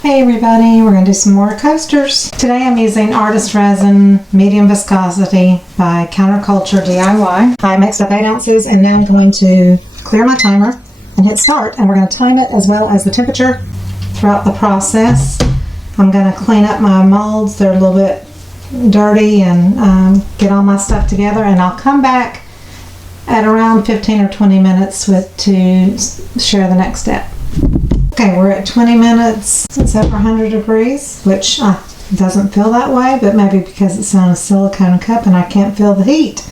Hey everybody, we're going to do some more coasters. Today I'm using Artist Resin Medium Viscosity by Counterculture DIY. I mixed up 8 ounces and now I'm going to clear my timer and hit start, and we're going to time it as well as the temperature throughout the process. I'm going to clean up my molds. They're a little bit dirty, and get all my stuff together, and I'll come back at around 15 or 20 minutes to share the next step. Okay, we're at 20 minutes. It's over 100 degrees, which doesn't feel that way, but maybe because it's on a silicone cup and I can't feel the heat.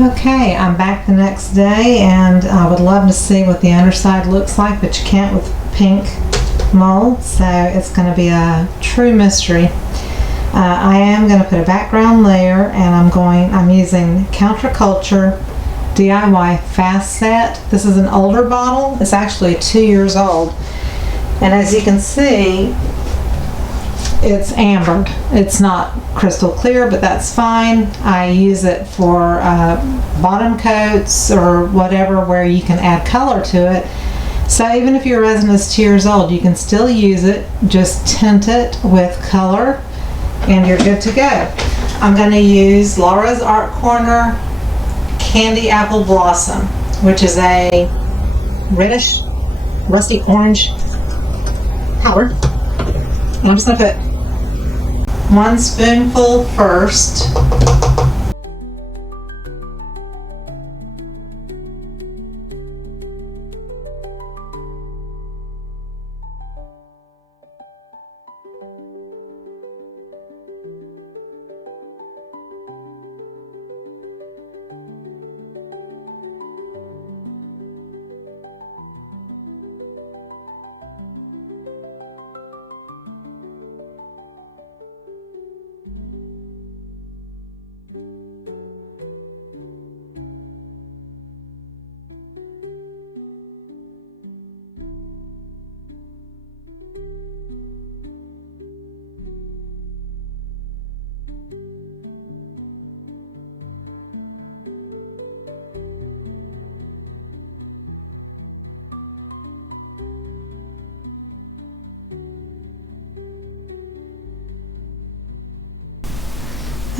Okay, I'm back the next day, and I would love to see what the underside looks like, but you can't with pink mold, so it's going to be a true mystery. I am going to put a background layer, and I'm using Counterculture DIY Fast Set. This is an older bottle. It's actually 2 years old, and as you can see, it's ambered. It's not crystal clear, but that's fine. I use it for bottom coats or whatever where you can add color to it. So even if your resin is 2 years old, you can still use it. Just tint it with color and you're good to go. I'm going to use Laura's Art Corner Candy Apple Blossom, which is a reddish, rusty orange powder. And I'm just going to put 1 spoonful first.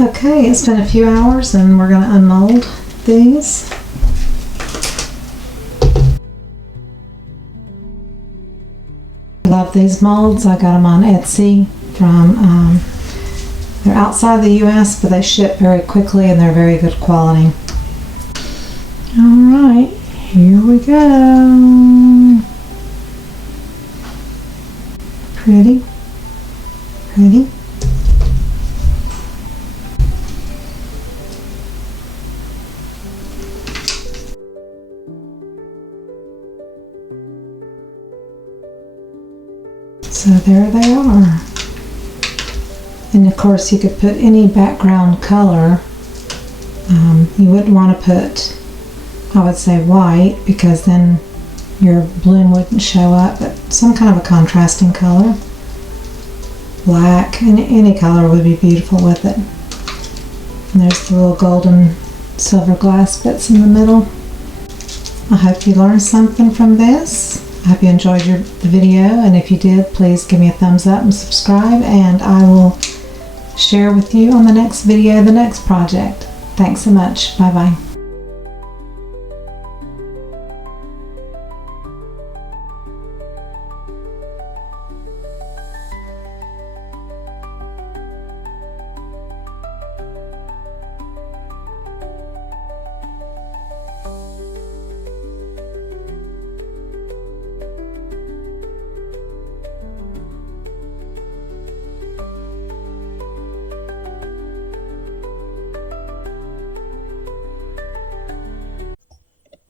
Okay, it's been a few hours and we're going to unmold these. Love these molds. I got them on Etsy from, they're outside the US, but they ship very quickly and they're very good quality. Alright, here we go. Pretty, pretty. So there they are. And of course you could put any background color. You wouldn't want to put, I would say, white, because then your bloom wouldn't show up, but some kind of a contrasting color. Black, and any color would be beautiful with it. And there's the little golden silver glass bits in the middle. I hope you learned something from this. I hope you enjoyed the video, and if you did, please give me a thumbs up and subscribe, and I will share with you on the next video the next project. Thanks so much. Bye bye.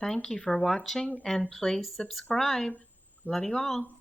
Thank you for watching, and please subscribe. Love you all.